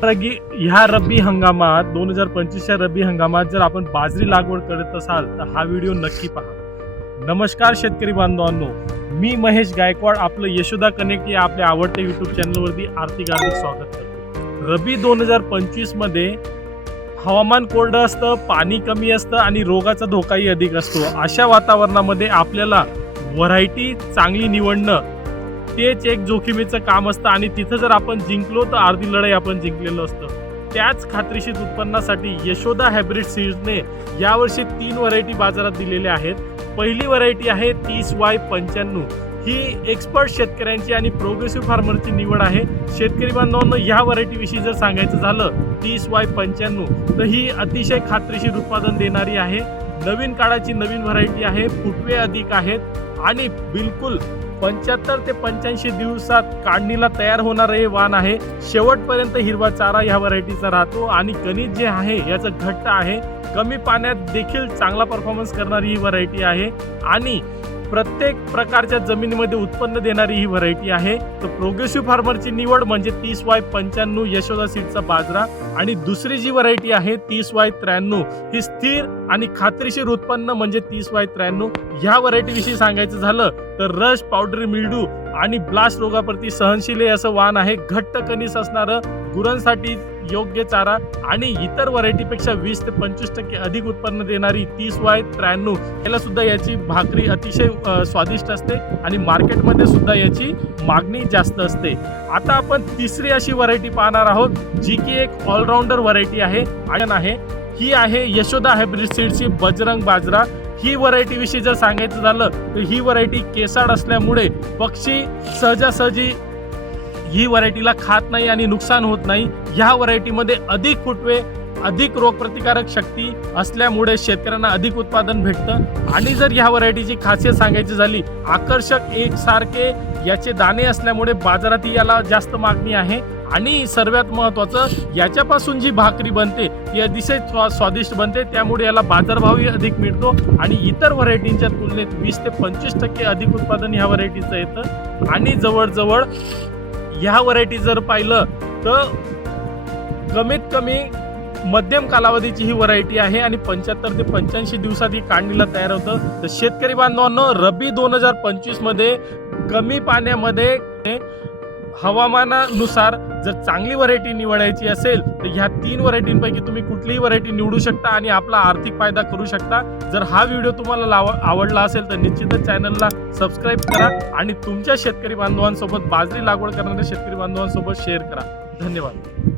की ह्या रब्बी हंगामात दोन हजार पंचवीसच्या रब्बी हंगामात जर आपण बाजरी लागवड करत असाल तर हा व्हिडिओ नक्की पहा. नमस्कार शेतकरी बांधवांनो मी महेश गायकवाड आपलं यशोदा कनेक्ट या आपल्या आवडत्या युट्यूब चॅनलवरती आर्थिक आर्थिक स्वागत करतो. रब्बी दोन हजार पंचवीसमध्ये हवामान कोरडं असतं पाणी कमी असतं आणि रोगाचा धोकाही अधिक असतो. अशा वातावरणामध्ये आपल्याला व्हरायटी चांगली निवडणं तेच एक जोखिमेचं काम असतं आणि तिथं जर आपण जिंकलो तर अर्धी लढाई आपण जिंकलेलो असतं. त्याच खात्रीशीर उत्पन्नासाठी यशोदा हायब्रिड सीड्सने यावर्षी तीन व्हरायटी बाजारात दिलेल्या आहेत. पहिली व्हरायटी आहे तीस वाय पंच्याण्णव. ही एक्सपर्ट शेतकऱ्यांची आणि प्रोग्रेसिव्ह फार्मरची निवड आहे. शेतकरी बांधवांना ह्या व्हरायटीविषयी जर सांगायचं झालं तीस वाय पंच्याण्णव तर ही अतिशय खात्रीशीर उत्पादन देणारी आहे. नवीन काळाची नवीन व्हरायटी आहे फुटवे अधिक आहेत आणि बिलकुल पंच्याहत्तर ते पंच्याऐंशी दिवसात काढणीला तयार होणारं हे वाण आहे. शेवटपर्यंत हिरवा चारा ह्या व्हरायटीचा राहतो आणि गणित जे आहे याचं घट्ट आहे. कमी पाण्यात देखील चांगला परफॉर्मन्स करणारी ही व्हरायटी आहे. आणि प्रत्येक प्रकारच्या जमिनीमध्ये उत्पन्न देणारी ही व्हरायटी आहे. तर प्रोग्रेसिव्ह फार्मरची निवड म्हणजे तीस वाय पंच्याण्णव यशोदा सीडचा बाजरा आणि दुसरी जी व्हरायटी आहे तीस वाय त्र्याण्णव. ही स्थिर आणि खात्रीशीर उत्पन्न म्हणजे तीस वाय त्र्याण्णव. ह्या व्हरायटीविषयी सांगायचं झालं तर रश पावडरी मिल्डू आणि ब्लास्ट रोगाप्रती सहनशील असं वाण आहे. घट्ट कणीस असणारं गुरांसाठी योग्य चारा आणि इतर व्हरायटीपेक्षा वीस ते पंचवीस टक्के अधिक उत्पन्न देणारी तीस वाय त्र्याण्णव याला सुद्धा याची भाकरी अतिशय स्वादिष्ट असते आणि मार्केटमध्ये सुद्धा याची मागणी जास्त असते. आता आपण तिसरी अशी व्हरायटी पाहणार आहोत जी की एक ऑलराऊंडर व्हरायटी आहे आणि आहे. ही आहे यशोदा हायब्रिड सीडची बजरंग बाजरा. ही व्हरायटी विषयी जर सांगायचं झालं तर ही व्हरायटी केसाड असल्यामुळे पक्षी सहजासहजी ही व्हरायटीला खात नाही आणि नुकसान होत नाही. ह्या व्हरायटीमध्ये अधिक फुटवे अधिक रोगप्रतिकारक शक्ती असल्यामुळे शेतकऱ्यांना अधिक उत्पादन भेटतं. आणि जर ह्या व्हरायटीची खासियत सांगायची झाली आकर्षक एकसारखे याचे दाणे असल्यामुळे बाजारातही याला जास्त मागणी आहे. आणि सर्वात महत्त्वाचं याच्यापासून जी भाकरी बनते ती अतिशय स्वा स्वादिष्ट बनते. त्यामुळे याला बाजारभावही अधिक मिळतो. आणि इतर व्हरायटींच्या तुलनेत वीस ते पंचवीस टक्के अधिक उत्पादन ह्या व्हरायटीचं येतं. आणि जवळजवळ ह्या व्हरायटी जर पाहिलं तर कमीत कमी मध्यम कालावधीची ही व्हरायटी आहे आणि पंच्याहत्तर ते पंच्याऐंशी दिवसात ही काढणीला तयार होतं. तर शेतकरी बांधवांनो रबी दोन हजार पंचवीसमध्ये कमी पाण्यामध्ये हवामानानुसार जर चांगली व्हरायटी निवडायची असेल तर ह्या तीन व्हरायटींपैकी तुम्ही कुठलीही व्हरायटी निवडू शकता आणि आपला आर्थिक फायदा करू शकता. जर हा व्हिडिओ तुम्हाला लाव आवडला असेल तर निश्चितच चॅनलला सबस्क्राईब करा आणि तुमच्या शेतकरी बांधवांसोबत बाजरी लागवड करणाऱ्या शेतकरी बांधवांसोबत शेअर करा. धन्यवाद.